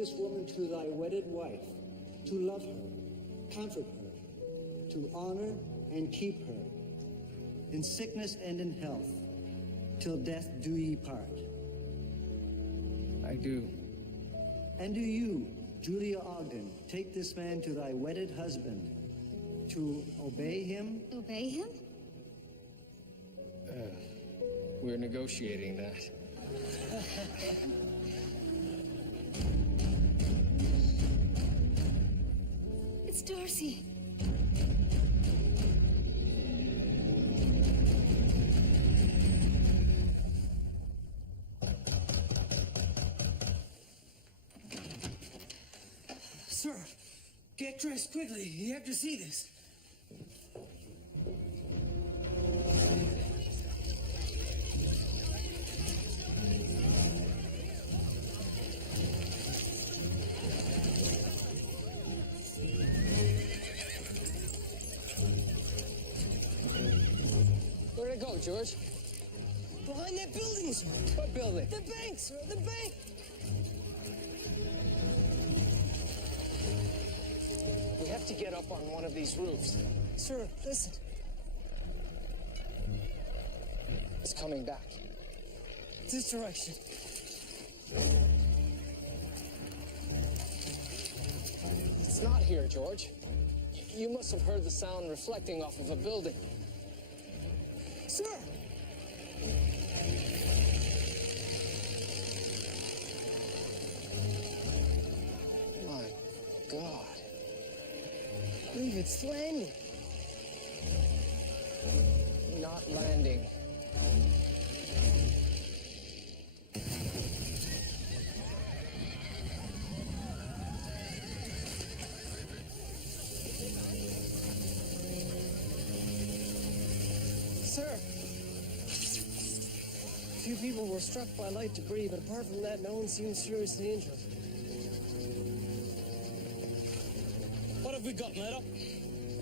this woman to thy wedded wife, to love her, comfort her, to honor and keep her, in sickness and in health, till death do ye part. I do. And do you, Julia Ogden, take this man to thy wedded husband, to obey him? Obey him? We're negotiating that. It's Darcy. Sir, get dressed quickly. You have to see this. Where'd it go, George? Behind that building, sir. What building? The bank, sir. The bank. We have to get up on one of these roofs. Sir, listen. It's coming back. This direction. It's not here, George. You must have heard the sound reflecting off of a building. Sir! My God. I believe it's landing. Not landing. Sir! A few people were struck by light debris, but apart from that, no one seems seriously injured. What have we got, Murdoch?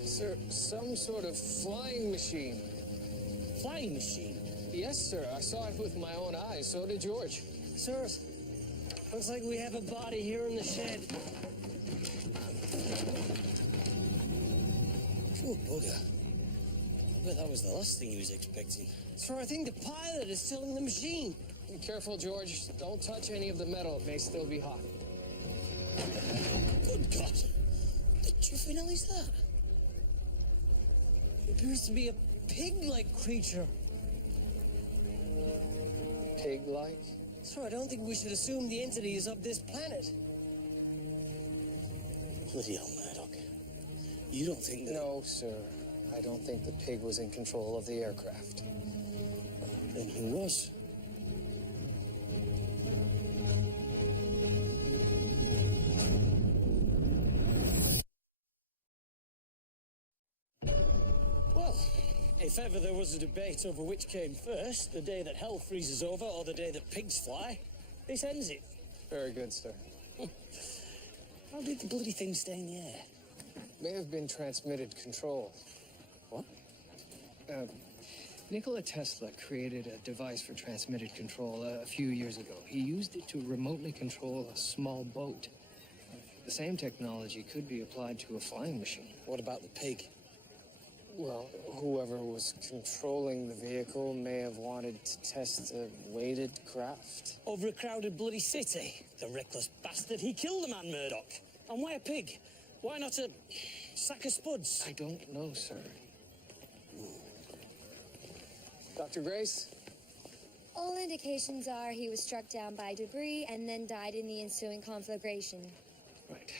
Sir, some sort of flying machine. Flying machine? Yes, sir. I saw it with my own eyes. So did George. Sir, looks like we have a body here in the shed. Poor bugger. I bet that was the last thing he was expecting. Sir, I think the pilot is still in the machine. Be careful, George. Don't touch any of the metal. It may still be hot. Good God. The chuffing hell is that? It appears to be a pig-like creature. Pig-like? Sir, I don't think we should assume the entity is of this planet. Bloody hell, Murdoch. You don't think that... No, sir. I don't think the pig was in control of the aircraft. Then who was? Well, if ever there was a debate over which came first, the day that hell freezes over or the day that pigs fly, this ends it. Very good, sir. How did the bloody thing stay in the air? May have been transmitted control. What? Nikola Tesla created a device for transmitted control a few years ago. He used it to remotely control a small boat. The same technology could be applied to a flying machine. What about the pig? Well, whoever was controlling the vehicle may have wanted to test a weighted craft. Over a crowded bloody city. The reckless bastard, he killed the man, Murdoch. And why a pig? Why not a sack of spuds? I don't know, sir. Dr. Grace? All indications are he was struck down by debris and then died in the ensuing conflagration. Right.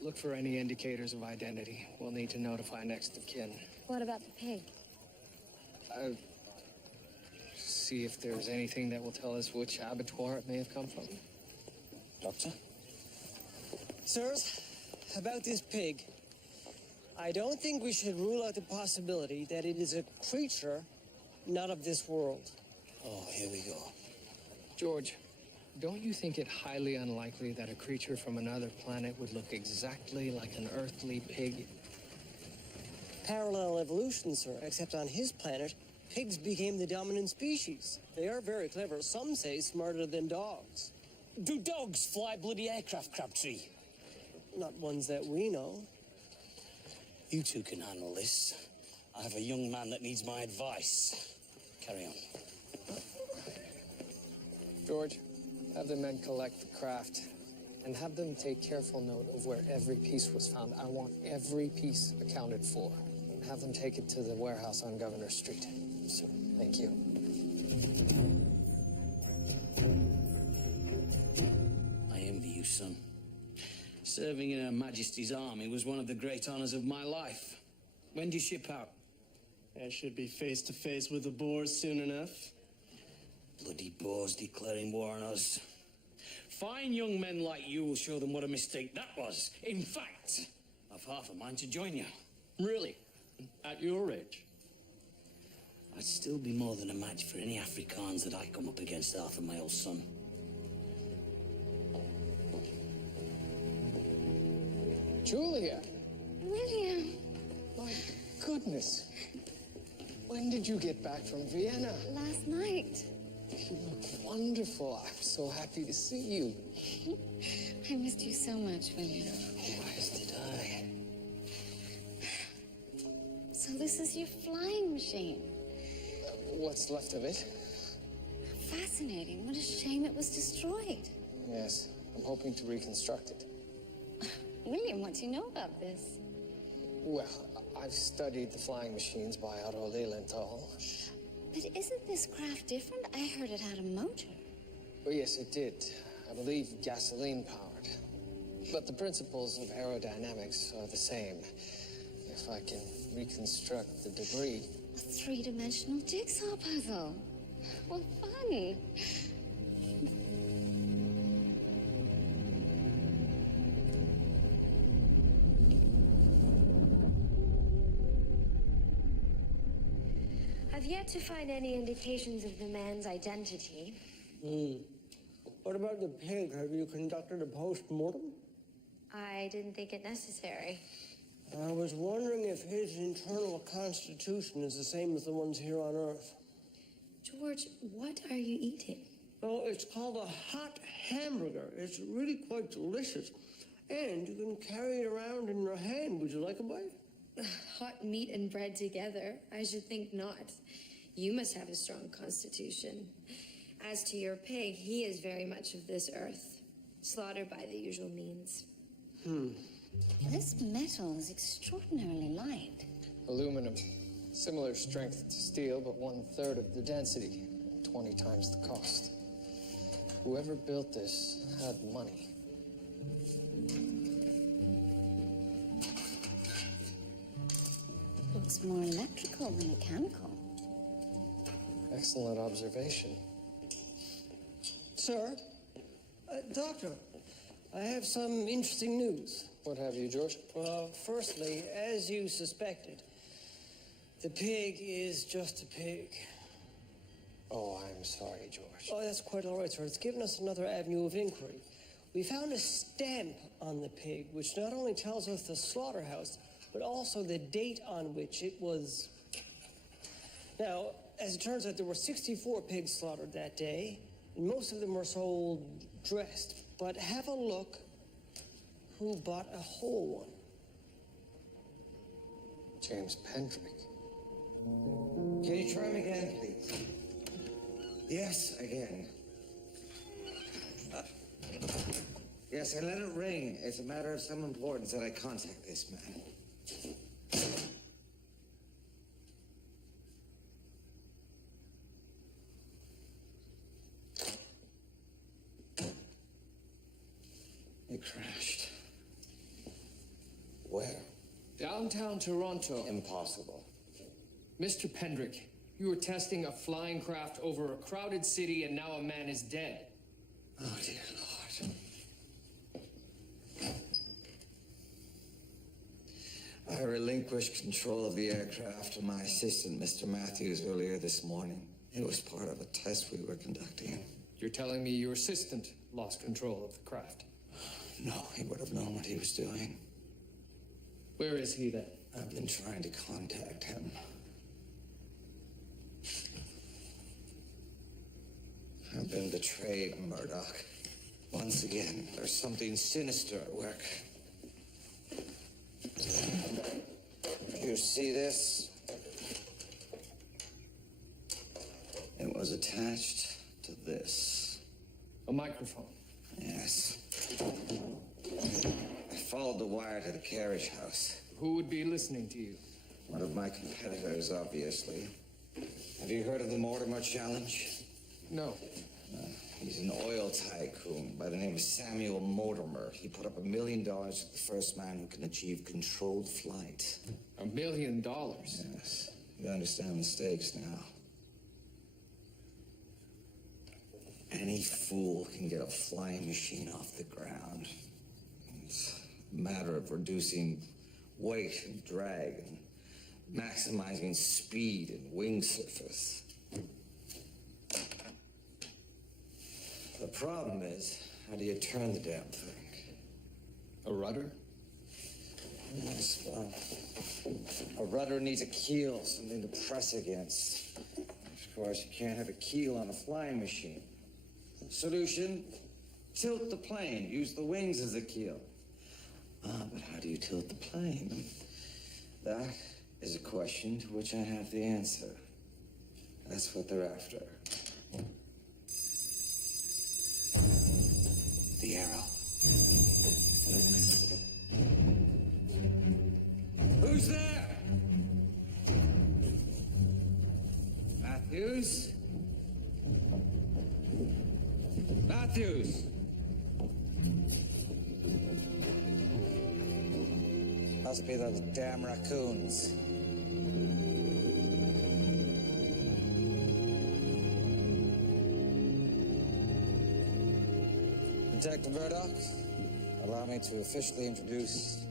Look for any indicators of identity. We'll need to notify next of kin. What about the pig? See if there's anything that will tell us which abattoir it may have come from. Doctor? Sirs, about this pig, I don't think we should rule out the possibility that it is a creature not of this world. Oh, here we go. George, don't you think it highly unlikely that a creature from another planet would look exactly like an earthly pig? Parallel evolution, sir, except on his planet, pigs became the dominant species. They are very clever. Some say smarter than dogs. Do dogs fly bloody aircraft, Crabtree? Not ones that we know. You two can handle this. I have a young man that needs my advice. Carry on. George, have the men collect the craft and have them take careful note of where every piece was found. I want every piece accounted for. And have them take it to the warehouse on Governor Street. Sir. Thank you. I envy you, son. Serving in Her Majesty's Army was one of the great honors of my life. When do you ship out? I should be face to face with the Boers soon enough. Bloody Boers declaring war on us. Fine young men like you will show them what a mistake that was. In fact, I've half a mind to join you. Really? At your age? I'd still be more than a match for any Afrikaans that I come up against, Arthur, my old son. Julia! William, My goodness. When did you get back from Vienna? last night. You look wonderful. I'm so happy to see you. I missed you so much, William. As did I. So this is your flying machine. What's left of it? Fascinating. What a shame it was destroyed. Yes, I'm hoping to reconstruct it. William, what do you know about this? Well, I've studied the flying machines by Otto Lilienthal. But isn't this craft different? I heard it had a motor. Oh, yes, it did. I believe gasoline-powered. But the principles of aerodynamics are the same. If I can reconstruct the debris. A three-dimensional jigsaw puzzle. What fun. I've yet to find any indications of the man's identity. What about the pig? Have you conducted a post-mortem? I didn't think it necessary. I was wondering if his internal constitution is the same as the ones here on Earth. George, what are you eating? Oh, it's called a hot hamburger. It's really quite delicious. And you can carry it around in your hand. Would you like a bite? Hot meat and bread together? I should think not. You must have a strong constitution. As to your pig, he is very much of this earth, slaughtered by the usual means. This metal is extraordinarily light. Aluminum. Similar strength to steel, but 1/3 of the density, 20 times the cost. Whoever built this had money. Looks more electrical than mechanical. Excellent observation. Sir, Doctor, I have some interesting news. What have you, George? Well, firstly, as you suspected, the pig is just a pig. Oh, I'm sorry, George. Oh, that's quite all right, sir. It's given us another avenue of inquiry. We found a stamp on the pig, which not only tells us the slaughterhouse, but also the date on which it was. Now, as it turns out, there were 64 pigs slaughtered that day, and most of them were sold dressed. But have a look who bought a whole one. James Pendrick. Can you try him again, please? Yes, again. Yes, and let it ring. It's a matter of some importance that I contact this man. It crashed. Where? Downtown Toronto. Impossible. Mr. Pendrick, you were testing a flying craft over a crowded city and now a man is dead. Oh, dear Lord. I relinquished control of the aircraft to my assistant, Mr. Matthews, earlier this morning. It was part of a test we were conducting. You're telling me your assistant lost control of the craft? No, he would have known what he was doing. Where is he then? I've been trying to contact him. I've been betrayed, Murdoch. Once again, there's something sinister at work. You see this? It was attached to this. A microphone. Yes. I followed the wire to the carriage house. Who would be listening to you? One of my competitors, obviously. Have you heard of the Mortimer Challenge? No. He's an oil tycoon by the name of Samuel Mortimer. He put up $1 million to the first man who can achieve controlled flight. $1 million? Yes. You understand the stakes now. Any fool can get a flying machine off the ground. It's a matter of reducing weight and drag and maximizing speed and wing surface. The problem is, how do you turn the damn thing? A rudder? Yes, well, a rudder needs a keel, something to press against. Of course, you can't have a keel on a flying machine. Solution, tilt the plane. Use the wings as a keel. But how do you tilt the plane? That is a question to which I have the answer. That's what they're after. The arrow. Who's there? Matthews? Matthews! Must be those damn raccoons. Detective Murdoch, allow me to officially introduce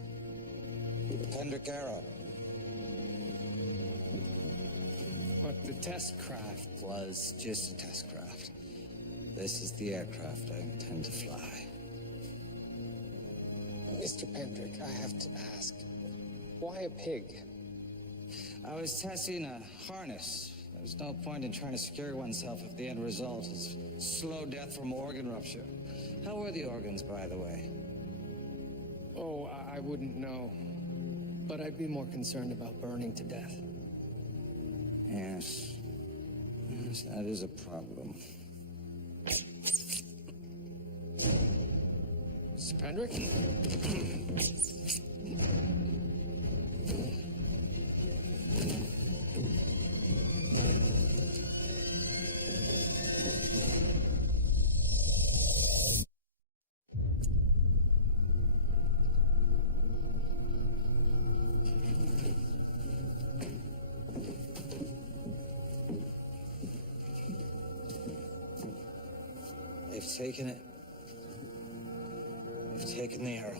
the Pendrick Arrow. But the test craft Was just a test craft. This is the aircraft I intend to fly. Mr. Pendrick, I have to ask, why a pig? I was testing a harness. There's no point in trying to secure oneself if the end result is slow death from organ rupture. How were the organs, by the way? Oh, I wouldn't know. But I'd be more concerned about burning to death. Yes. Yes, that is a problem. Mr. Pendrick? They've taken it. They've taken the arrow.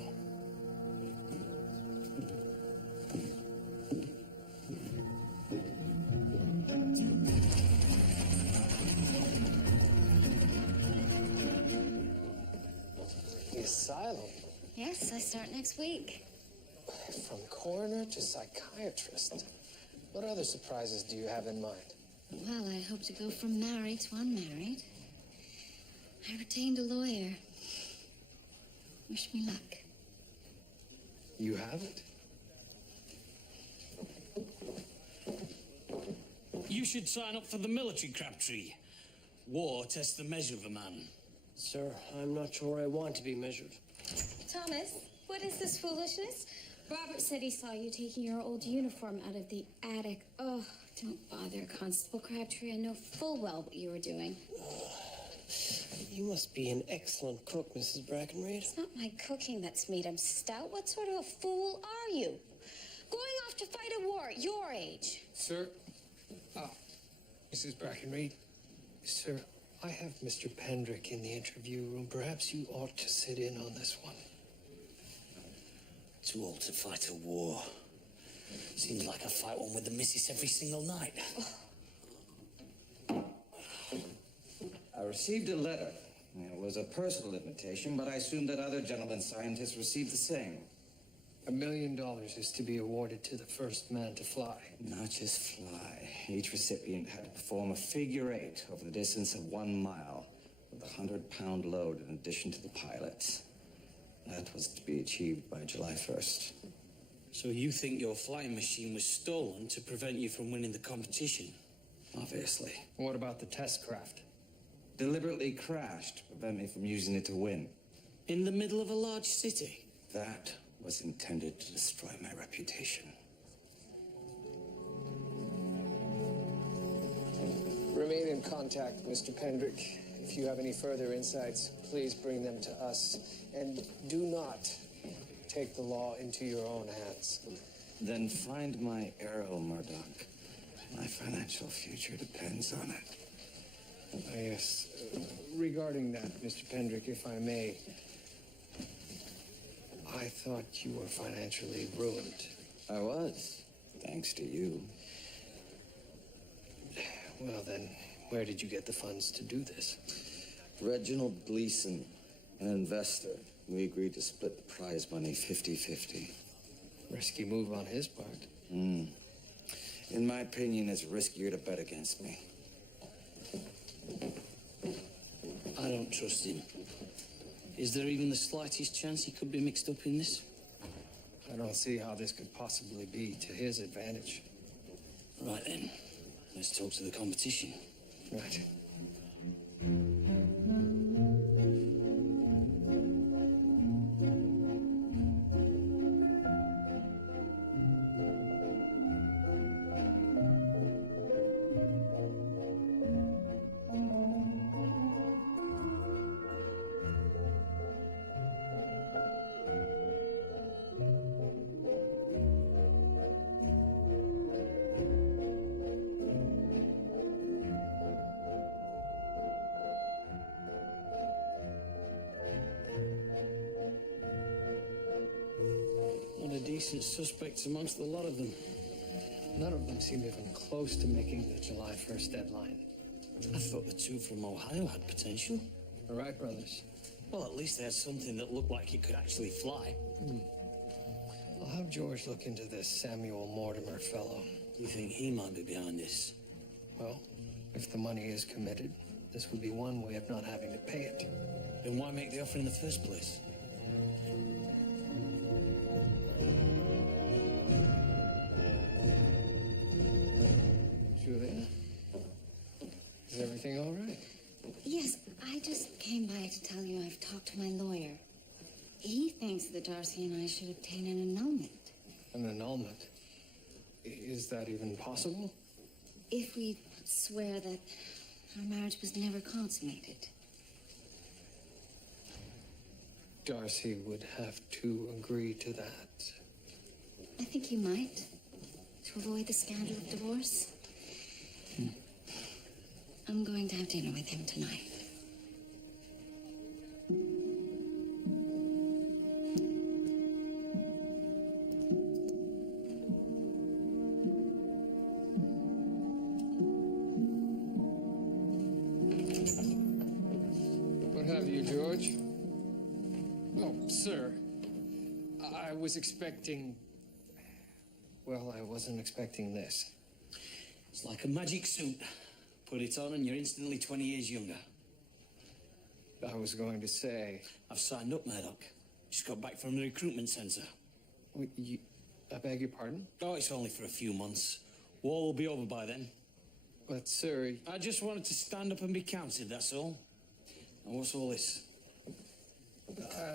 The asylum? Yes, I start next week. From coroner to psychiatrist. What other surprises do you have in mind? Well, I hope to go from married to unmarried. I retained a lawyer. Wish me luck. You have it? You should sign up for the military, Crabtree. War tests the measure of a man. Sir, I'm not sure I want to be measured. Thomas, what is this foolishness? Robert said he saw you taking your old uniform out of the attic. Oh, don't bother, Constable Crabtree. I know full well what you were doing. You must be an excellent cook, Mrs. Brackenreid. It's not my cooking that's made him stout. What sort of a fool are you? Going off to fight a war at your age. Sir? Mrs. Brackenreid? Sir, I have Mr. Pendrick in the interview room. Perhaps you ought to sit in on this one. Too old to fight a war. Seems like I fight one with the missus every single night. I received a letter. It was a personal invitation, but I assumed that other gentlemen scientists received the same. $1 million is to be awarded to the first man to fly. Not just fly. Each recipient had to perform a figure 8 over the distance of 1 mile, with with a 100-pound load in addition to the pilot. That was to be achieved by July 1st. So you think your flying machine was stolen to prevent you from winning the competition? Obviously. What about the test craft? Deliberately crashed to prevent me from using it to win. In the middle of a large city? That was intended to destroy my reputation. Remain in contact, Mr. Pendrick. If you have any further insights, please bring them to us. And do not take the law into your own hands. Then find my arrow, Murdoch. My financial future depends on it. Yes. Regarding that, Mr. Pendrick, if I may, I thought you were financially ruined. I was, thanks to you. Well, then, where did you get the funds to do this? Reginald Gleason, an investor. We agreed to split the prize money 50-50. Risky move on his part. In my opinion, it's riskier to bet against me. I don't trust him. Is there even the slightest chance he could be mixed up in this? I don't see how this could possibly be to his advantage. Right then, let's talk to the competition. Right. Decent suspects amongst a lot of them. None of them seem even close to making the July 1st deadline. I thought the two from Ohio had potential. All right, brothers. Well, at least they had something that looked like it could actually fly. I'll have George look into this Samuel Mortimer fellow. You think he might be behind this? Well, if the money is committed, this would be one way of not having to pay it. Then why make the offer in the first place? Julia, is everything all right? Yes, I just came by to tell you I've talked to my lawyer. He thinks that Darcy and I should obtain an annulment. An annulment? Is that even possible? If we swear that our marriage was never consummated. Darcy would have to agree to that. I think you might, to avoid the scandal of divorce. I'm going to have dinner with him tonight. What have you, George? Oh, sir. I was expecting... Well, I wasn't expecting this. It's like a magic suit. Put it on and you're instantly 20 years younger. I was going to say... I've signed up, Murdoch. Just got back from the recruitment centre. Wait, I beg your pardon? Oh, it's only for a few months. War will be over by then. But, sir... I just wanted to stand up and be counted, that's all. And what's all this?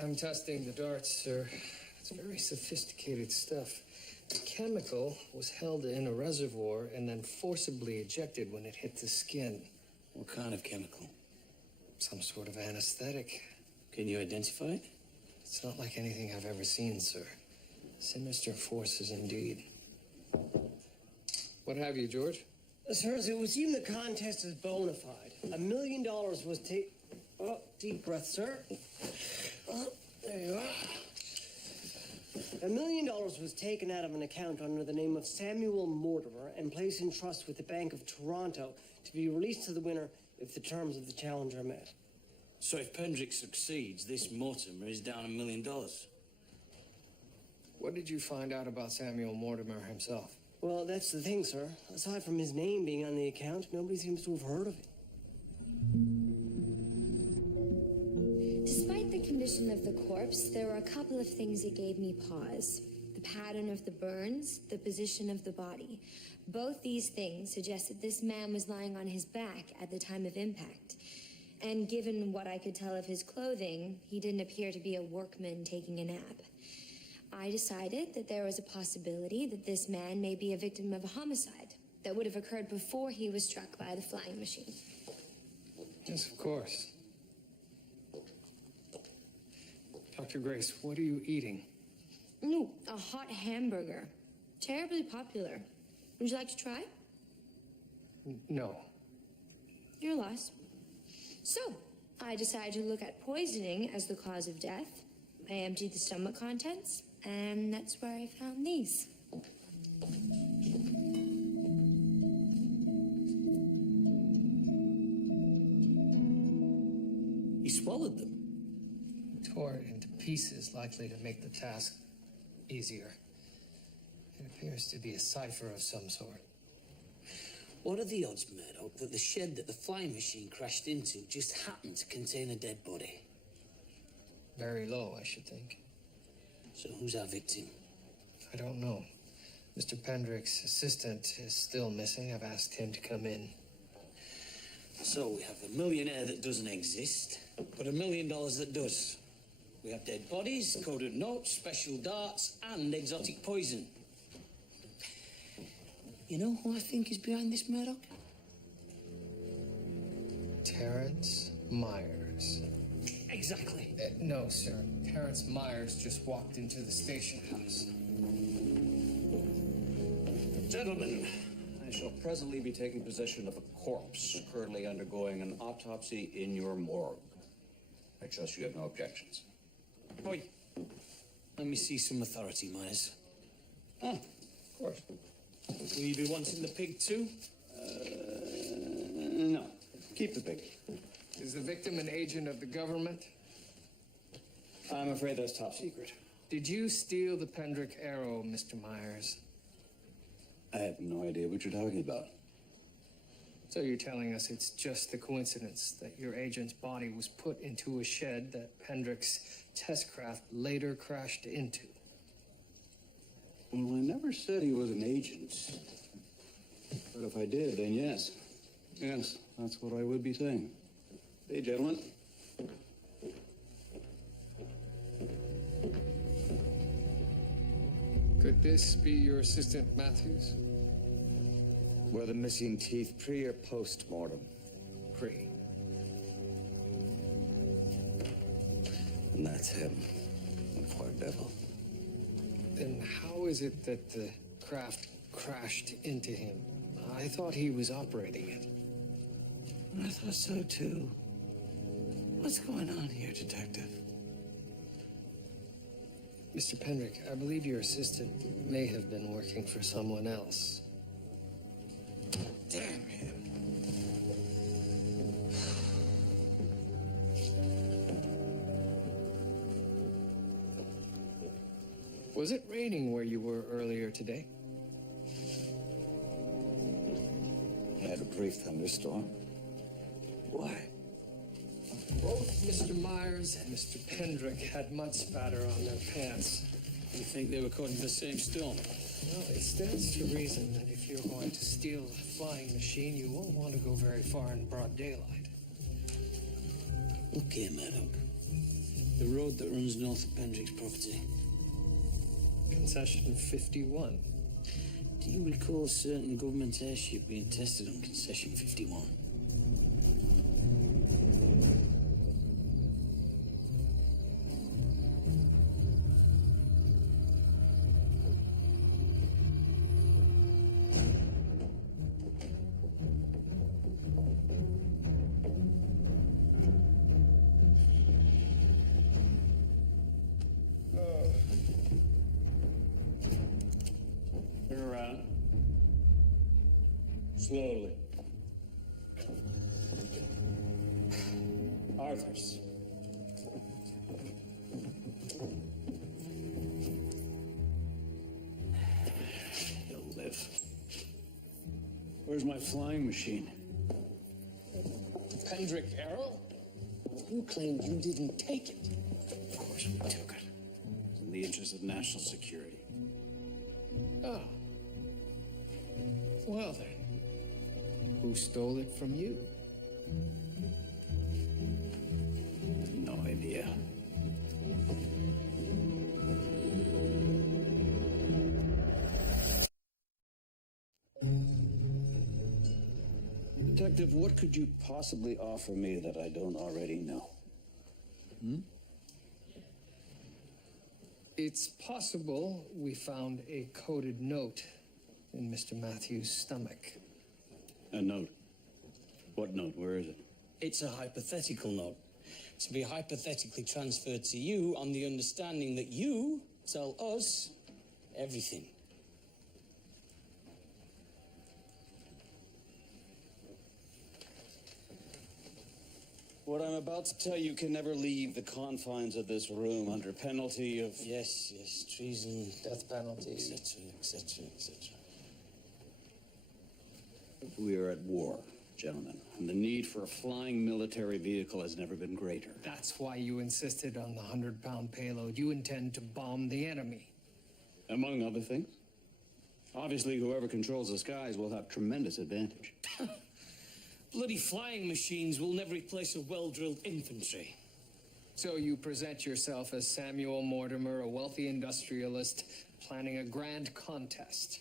I'm testing the darts, sir. It's very sophisticated stuff. The chemical was held in a reservoir and then forcibly ejected when it hit the skin. What kind of chemical? Some sort of anesthetic. Can you identify it? It's not like anything I've ever seen, sir. Sinister forces indeed. What have you, George? Sir, it would seem the contest is bona fide. $1 million was taken... Oh, deep breath, sir. Oh, there you are. $1 million was taken out of an account under the name of Samuel Mortimer and placed in trust with the Bank of Toronto to be released to the winner if the terms of the challenge are met. So if Pendrick succeeds, this Mortimer is down $1 million. What did you find out about Samuel Mortimer himself? Well, that's the thing, sir. Aside from his name being on the account, nobody seems to have heard of it. examination of the corpse, there were a couple of things that gave me pause. The pattern of the burns, the position of the body. Both these things suggested this man was lying on his back at the time of impact. And given what I could tell of his clothing, he didn't appear to be a workman taking a nap. I decided that there was a possibility that this man may be a victim of a homicide that would have occurred before he was struck by the flying machine. Yes, of course. Dr. Grace, what are you eating? Ooh, a hot hamburger. Terribly popular. Would you like to try? No. Your loss. So, I decided to look at poisoning as the cause of death. I emptied the stomach contents, and that's where I found these. He swallowed them. Tore it into pieces, likely to make the task easier. It appears to be a cipher of some sort. What are the odds, Murdoch, that the shed that the flying machine crashed into just happened to contain a dead body? Very low, I should think. So who's our victim? I don't know. Mr. Pendrick's assistant is still missing. I've asked him to come in. So we have the millionaire that doesn't exist, but $1 million that does. We have dead bodies, coded notes, special darts, and exotic poison. You know who I think is behind this, Murdoch? Terrence Myers. Exactly. No, sir. Terrence Myers just walked into the station house. Gentlemen, I shall presently be taking possession of a corpse currently undergoing an autopsy in your morgue. I trust you have no objections. Oi, let me see some authority, Myers. Ah, of course. Will you be wanting the pig too? No. Keep the pig. Is the victim an agent of the government? I'm afraid that's top secret. Did you steal the Pendrick arrow, Mr. Myers? I have no idea what you're talking about. So you're telling us it's just the coincidence that your agent's body was put into a shed that Pendrick's test craft later crashed into? Well, I never said he was an agent. But if I did, then yes. Yes, that's what I would be saying. Hey, gentlemen. Could this be your assistant, Matthews? Were the missing teeth pre or post-mortem? Pre. And that's him. The poor devil. Then how is it that the craft crashed into him? I thought he was operating it. I thought so too. What's going on here, Detective? Mr. Pendrick, I believe your assistant may have been working for someone else. Damn him. Was it raining where you were earlier today? I had a brief thunderstorm. Why? Both Mr. Myers and Mr. Pendrick had mud spatter on their pants. You think they were caught in the same storm? Well, it stands to reason that if you're going to steal a flying machine, you won't want to go very far in broad daylight. Look here, Murdoch. The road that runs north of Pendrick's property. Concession 51. Do you recall a certain government airship being tested on Concession 51? Turn around. Slowly. Arthur's. He'll live. Where's my flying machine? The Pendrick arrow? You claimed you didn't take it. took it. It's in the interest of national security. Oh. Well then, who stole it from you? No idea. Detective, what could you possibly offer me that I don't already know? It's possible we found a coded note in Mr. Matthews' stomach. A note? What note? Where is it? It's a hypothetical note. To be hypothetically transferred to you on the understanding that you tell us everything. What I'm about to tell you can never leave the confines of this room under penalty of... Yes, treason, Death penalty. etc., etc., etc. We are at war, gentlemen, and the need for a flying military vehicle has never been greater. That's why you insisted on the 100-pound payload. You intend to bomb the enemy. Among other things. Obviously, whoever controls the skies will have tremendous advantage. Bloody flying machines will never replace a well-drilled infantry. So you present yourself as Samuel Mortimer, a wealthy industrialist, planning a grand contest.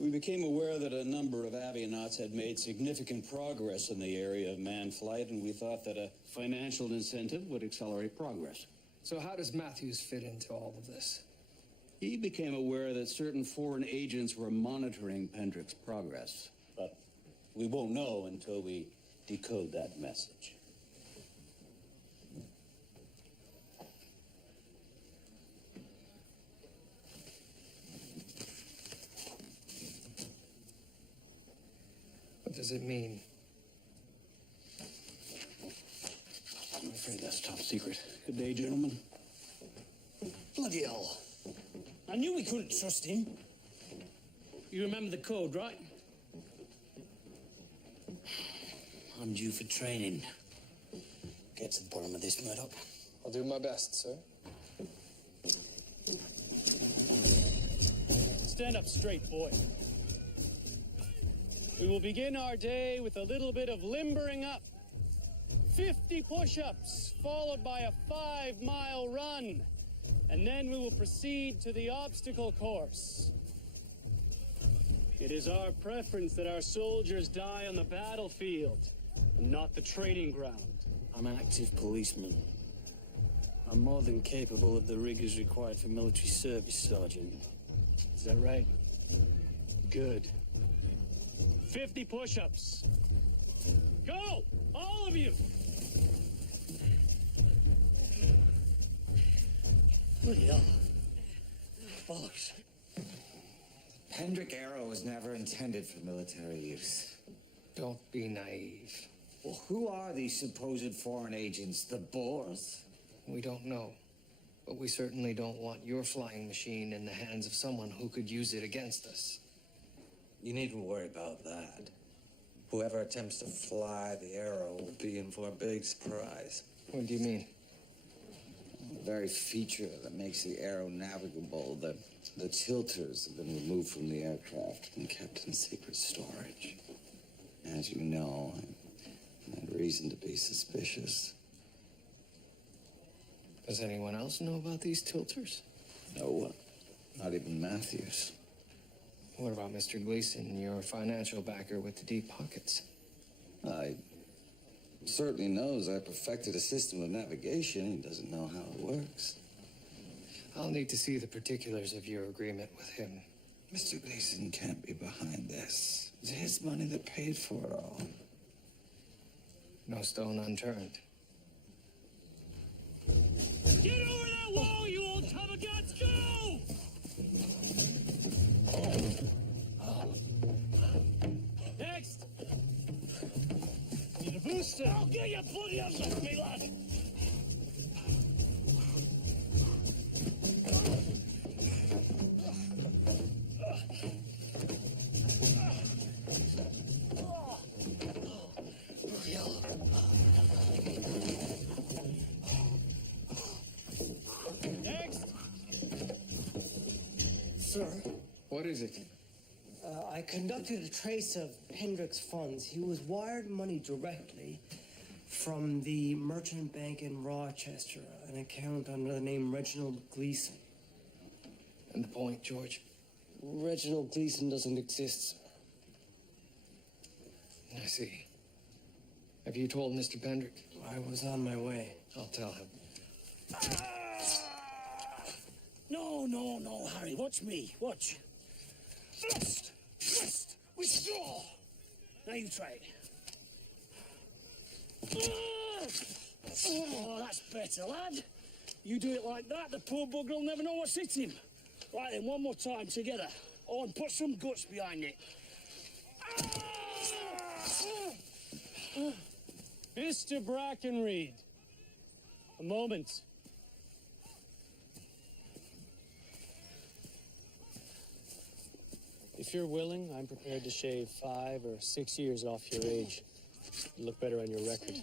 We became aware that a number of avionauts had made significant progress in the area of manned flight, and we thought that a financial incentive would accelerate progress. So how does Matthews fit into all of this? He became aware that certain foreign agents were monitoring Pendrick's progress, but we won't know until we decode that message. What does it mean? I'm afraid that's top secret. Good day, gentlemen. Bloody hell. I knew we couldn't trust him. You remember the code, right? I'm due for training. Get to the bottom of this, Murdoch. I'll do my best, sir. Stand up straight, boy. We will begin our day with a little bit of limbering up. 50 push-ups, followed by a 5-mile run. And then we will proceed to the obstacle course. It is our preference that our soldiers die on the battlefield, and not the training ground. I'm an active policeman. I'm more than capable of the rigors required for military service, Sergeant. Is that right? Good. 50 push-ups. Go! All of you! Bloody hell. Bollocks. Pendrick Arrow was never intended for military use. Don't be naive. Well, who are these supposed foreign agents? The Boers? We don't know. But we certainly don't want your flying machine in the hands of someone who could use it against us. You needn't worry about that. Whoever attempts to fly the Arrow will be in for a big surprise. What do you mean? The very feature that makes the Arrow navigable, the tilters have been removed from the aircraft and kept in secret storage. As you know, I had reason to be suspicious. Does anyone else know about these tilters? No, not even Matthews. What about Mr. Gleason, your financial backer with the deep pockets? I certainly knows I perfected a system of navigation. He doesn't know how it works. I'll need to see the particulars of your agreement with him. Mr. Gleason can't be behind this. It's his money that paid for it all. No stone unturned. Get over that wall, you old tub of guts! Go! Next! Need a booster! I'll get you bloody hands off me, lad! Sir, What is it? I conducted a trace of Pendrick's funds. He was wired money directly from the Merchant Bank in Rochester, an account under the name Reginald Gleason. And the point, George? Reginald Gleason doesn't exist, sir. I see. Have you told Mr. Pendrick? I was on my way. I'll tell him. No, Harry. Watch me. Watch. Thrust! Twist! Withdraw! Now you try it. Oh, that's better, lad. You do it like that, the poor bugger will never know what's hit him. Right then, one more time together. Oh, and put some guts behind it. Mr. Brackenreed, a moment. If you're willing, I'm prepared to shave 5 or 6 years off your age. You look better on your record.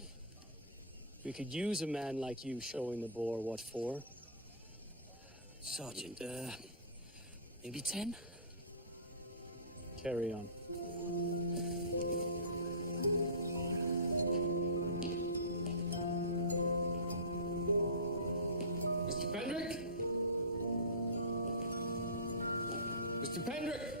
We could use a man like you showing the boar what for. Sergeant, maybe 10? Carry on. Mr. Pendrick? Mr. Pendrick?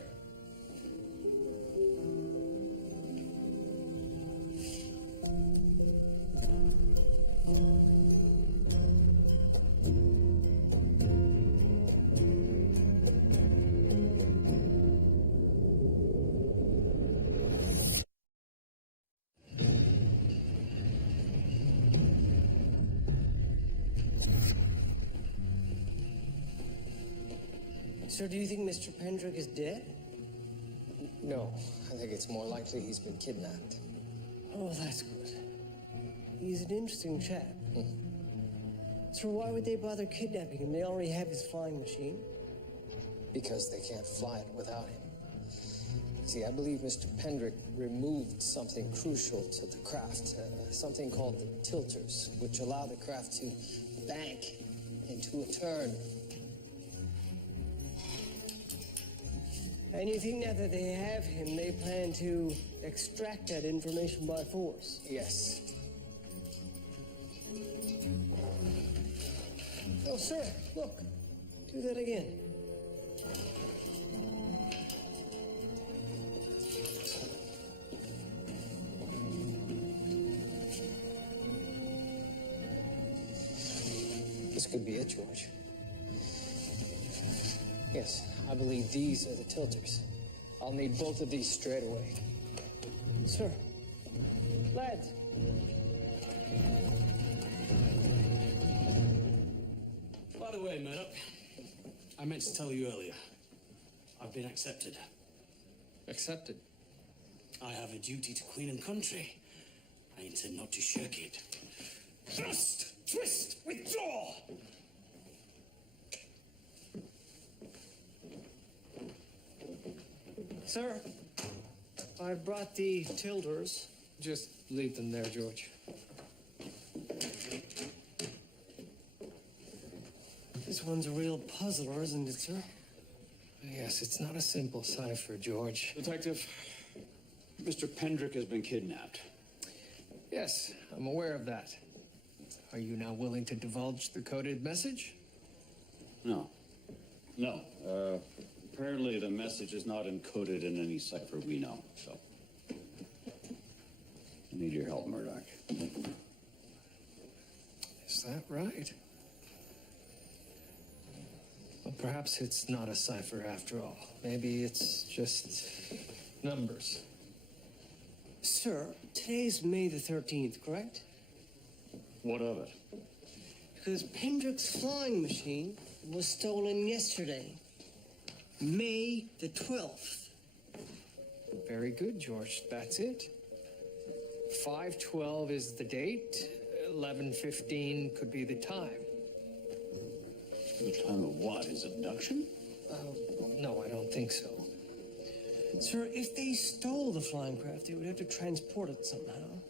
Sir, do you think Mr. Pendrick is dead? No, I think it's more likely he's been kidnapped. Oh, that's good. He's an interesting chap. So why would they bother kidnapping him? They already have his flying machine. Because they can't fly it without him. See, I believe Mr. Pendrick removed something crucial to the craft, something called the tilters, which allow the craft to bank into a turn. And you think now that they have him, they plan to extract that information by force? Yes. Oh, sir, look. Do that again. This could be it, George. Yes, I believe these are the tilters. I'll need both of these straight away. Sir. Lads. By the way, Murdoch, I meant to tell you earlier. I've been accepted. Accepted. I have a duty to Queen and country. I intend not to shirk it. Thrust! Twist! Withdraw! Sir, I brought the tilters. Just leave them there, George. This one's a real puzzler, isn't it, sir? Yes, it's not a simple cipher, George. Detective, Mr. Pendrick has been kidnapped. Yes, I'm aware of that. Are you now willing to divulge the coded message? No. Apparently the message is not encoded in any cipher we know, so. I need your help, Murdoch. Is that right? Well, perhaps it's not a cipher after all. Maybe it's just numbers. Sir, today's May the 13th, correct? What of it? Because Pendrick's flying machine was stolen yesterday, May the 12th. Very good, George. That's it. 5/12 is the date. 11:15 could be the time. The time of what? His abduction? No, I don't think so. Sir, if they stole the flying craft, they would have to transport it somehow.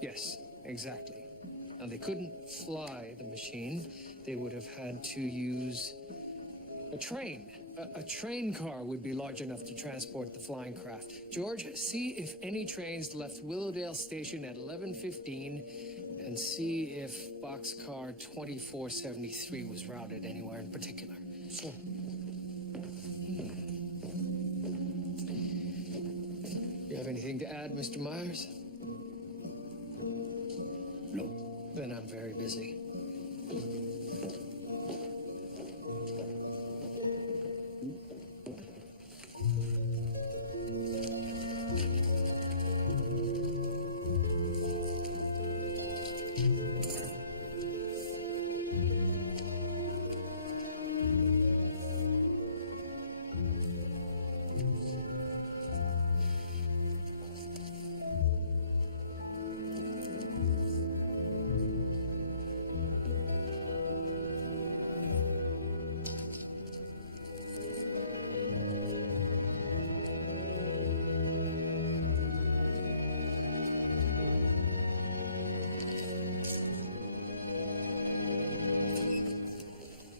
Yes, exactly. Now, they couldn't fly the machine. They would have had to use a train A train car would be large enough to transport the flying craft. George, see if any trains left Willowdale Station at 11:15, and see if boxcar 2473 was routed anywhere in particular. Sir. You have anything to add, Mr. Myers? No. Then I'm very busy.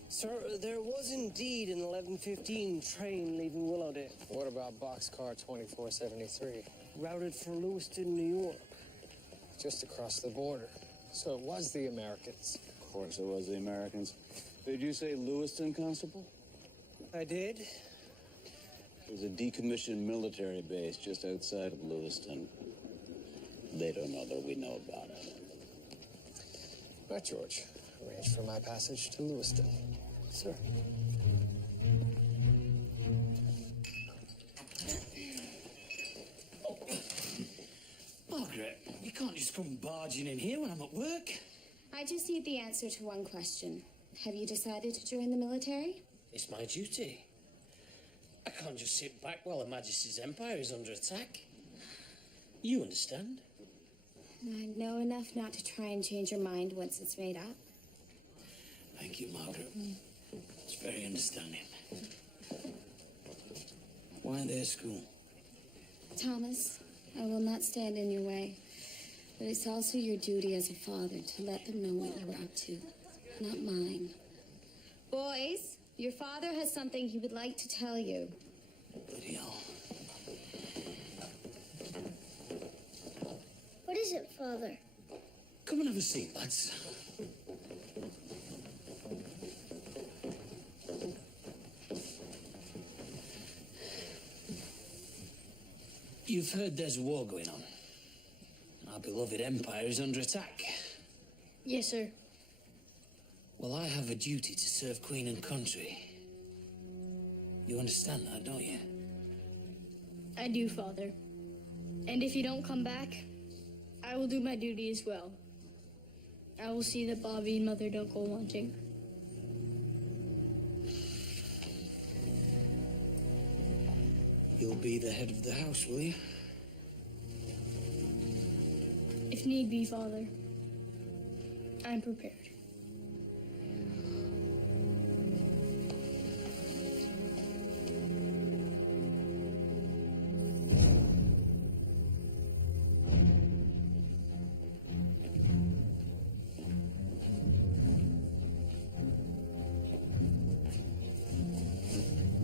Sir, there was indeed an 11:15 train leaving Willowdale, What about boxcar 2473? routed for Lewiston, New York. Just across the border. So it was the Americans. Of course it was the Americans. Did you say Lewiston, Constable? I did. There's a decommissioned military base just outside of Lewiston. They don't know that we know about it. Right, George. Arrange for my passage to Lewiston. Sir. Margaret, you can't just come barging in here when I'm at work. I just need the answer to one question. Have you decided to join the military? It's my duty. I can't just sit back while Her Majesty's Empire is under attack. You understand? I know enough not to try and change your mind once it's made up. Thank you, Margaret. It's very understanding. Why aren't they at school? Thomas, I will not stand in your way. But it's also your duty as a father to let them know what you're up to, not mine. Boys, your father has something he would like to tell you. Bloody hell. What is it, Father? Come and have a seat, lads. You've heard there's a war going on. Our beloved empire is under attack. Yes, sir. Well, I have a duty to serve Queen and country. You understand that, don't you? I do, Father. And if you don't come back, I will do my duty as well. I will see that Bobby and Mother don't go wanting. You'll be the head of the house, will you? If need be, Father, I'm prepared.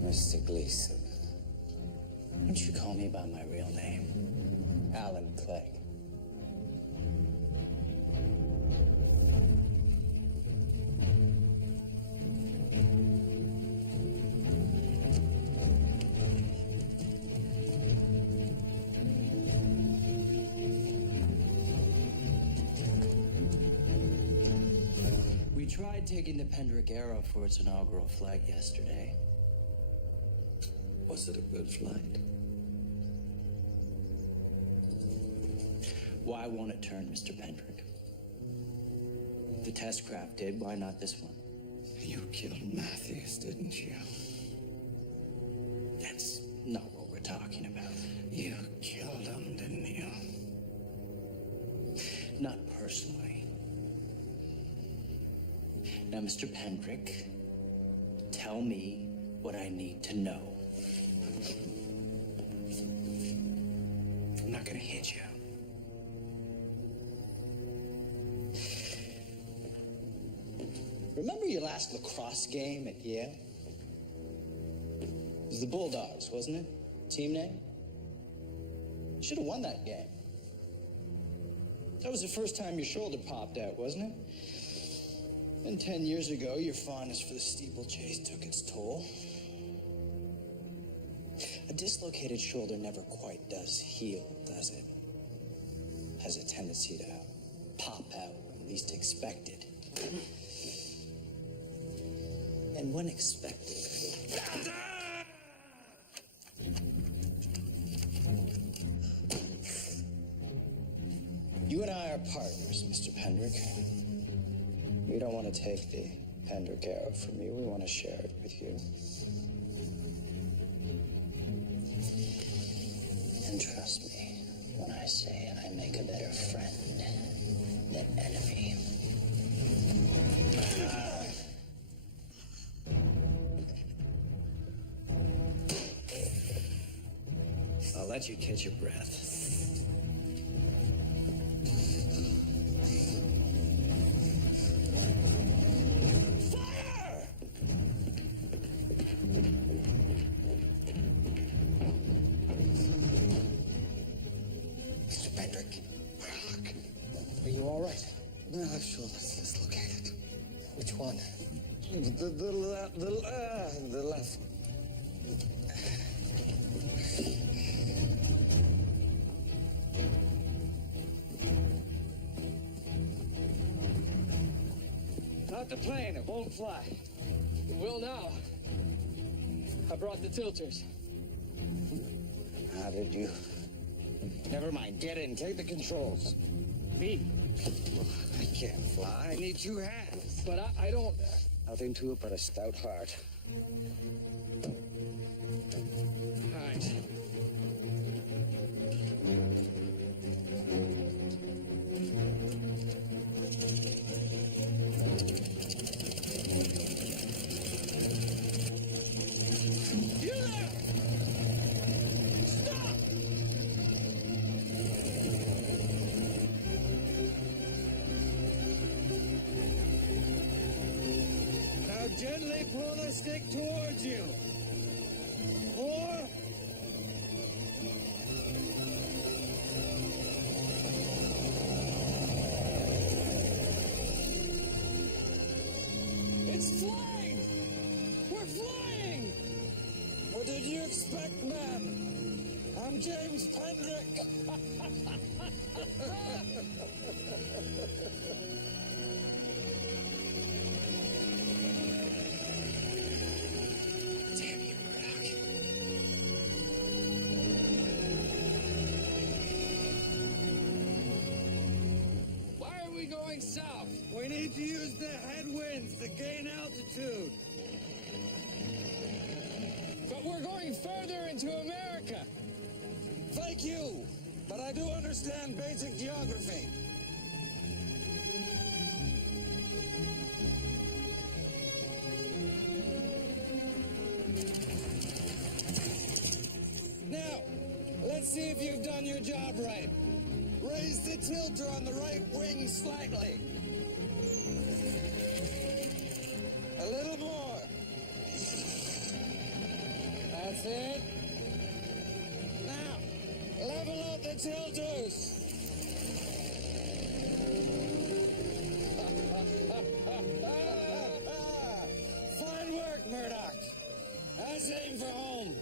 Mr. Gleason, why don't you call me by my real name? Alan Clegg. We tried taking the Pendrick Arrow for its inaugural flight yesterday. Was it a good flight? Why won't it turn, Mr. Pendrick? The test craft did, why not this one? You killed Matthews, didn't you? That's not what we're talking about. You killed him, didn't you? Not personally. Now, Mr. Pendrick, tell me what I need to know. I'm not gonna hit you. Remember your last lacrosse game at Yale? the Bulldogs, wasn't it? Team name? Should have won that game. That was the first time your shoulder popped out, wasn't it? And 10 years ago, your fondness for the steeplechase took its toll. A dislocated shoulder never quite does heal, does it? Has a tendency to pop out when least expected. And when expected. You and I are partners, Mr. Pendrick. We don't want to take the Pendrick arrow from you. We want to share it with you. And trust me when I say I make a better friend than enemy. I'll let you catch your breath. Which one? The left. Not the plane, it won't fly. It will now. I brought the tilters. How did you? Never mind, get in, take the controls. Me? I can't fly, I need 2 hands. But I don't... Nothing to it but a stout heart. All right. You there! Stop! Now gently pull the stick towards you. More. It's flying! We're flying! What did you expect, man? I'm James Pendrick. Damn you, Murdoch. Why are we going south? We need to use the headwinds to gain altitude. But we're going further into America. Thank you, but I do understand basic geography. Now, let's see if you've done your job right. Raise the tilter on the right wing slightly. A little more. That's it. Now, level out the tilters. Fine work, Murdoch. Let's aim for home.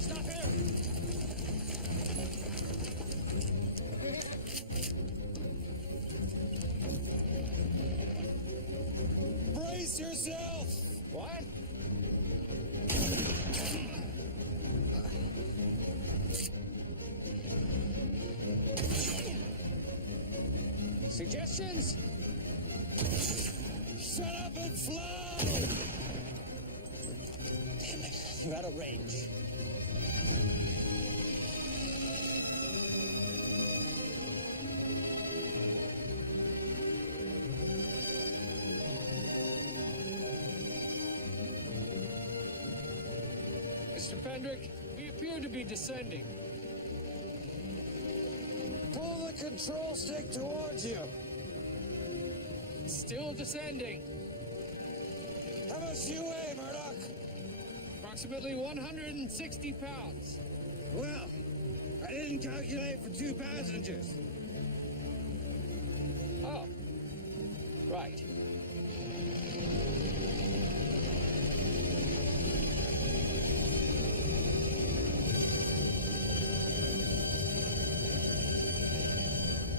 Stop here! Brace yourself. What? Suggestions? Shut up and fly! Damn it, you're out of range. Mr. Pendrick, we appear to be descending. Pull control stick towards you. Still descending. How much do you weigh, Murdoch? Approximately 160 pounds. Well, I didn't calculate for 2 passengers. Oh, right.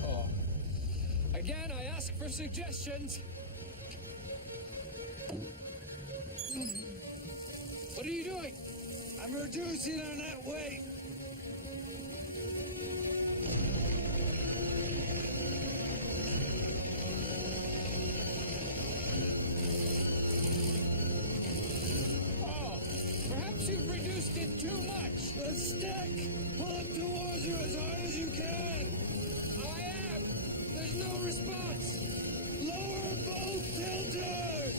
Oh, again, I ask for suggestions. What are you doing? I'm reducing our net weight. Oh, perhaps you've reduced it too much. The stick! Pull it towards you as hard as you can! I am. There's no response. Lower both tilters!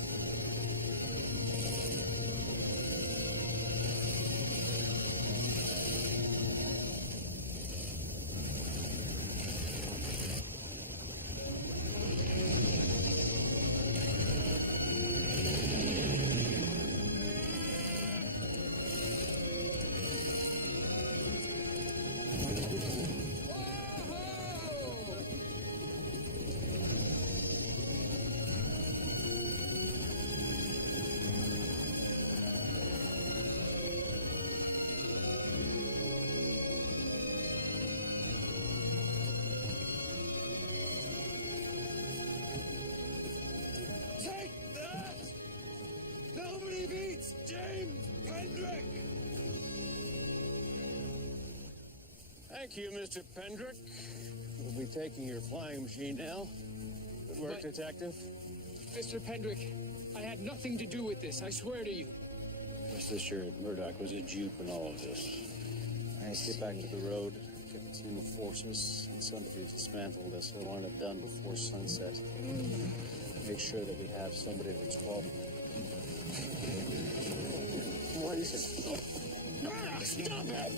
Take that! Nobody beats James Pendrick! Thank you, Mr. Pendrick. We'll be taking your flying machine now. Good work, Detective. Mr. Pendrick, I had nothing to do with this, I swear to you. Rest assured, Murdoch was a dupe in all of this. Get back to the road, get the team of forces, and some of you dismantle this. I want it done before sunset. Make sure that we have somebody for 12. What is it? Murdoch, stop it!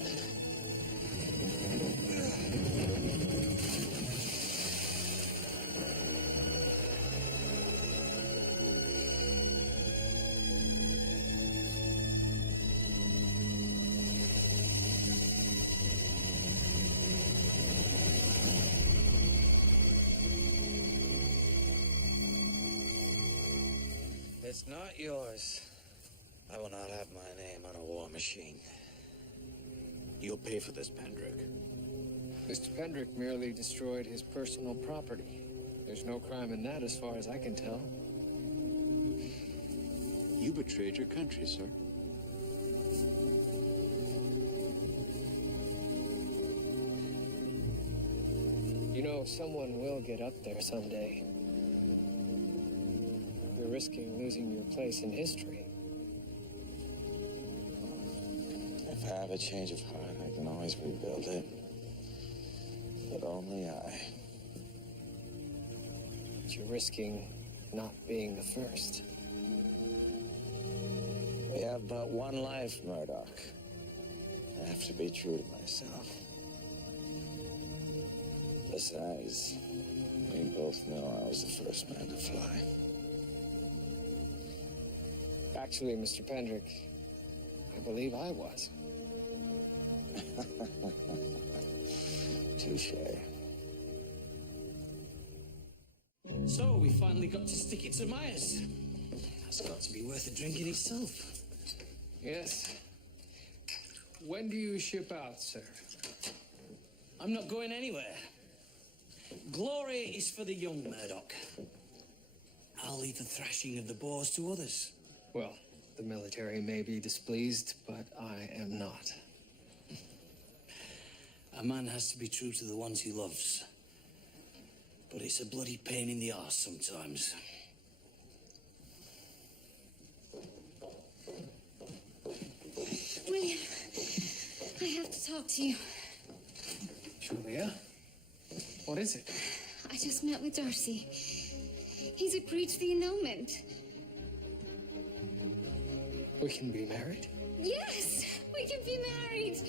It's not yours. I will not have my name on a war machine. You'll pay for this, Pendrick. Mr. Pendrick merely destroyed his personal property. There's no crime in that as far as I can tell. You betrayed your country, sir. You know, someone will get up there someday. You're risking losing your place in history. If I have a change of heart, I can always rebuild it. But only I. But you're risking not being the first. We have but one life, Murdoch. I have to be true to myself. Besides, we both know I was the first man to fly. Actually, Mr. Pendrick, I believe I was. Touche. So, we finally got to stick it to Myers. That's got to be worth a drink in itself. Yes. When do you ship out, sir? I'm not going anywhere. Glory is for the young, Murdoch. I'll leave the thrashing of the boars to others. Well, the military may be displeased, but I am not. A man has to be true to the ones he loves. But it's a bloody pain in the arse sometimes. William, I have to talk to you. Julia? What is it? I just met with Darcy. He's agreed to the annulment. We can be married? Yes, we can be married.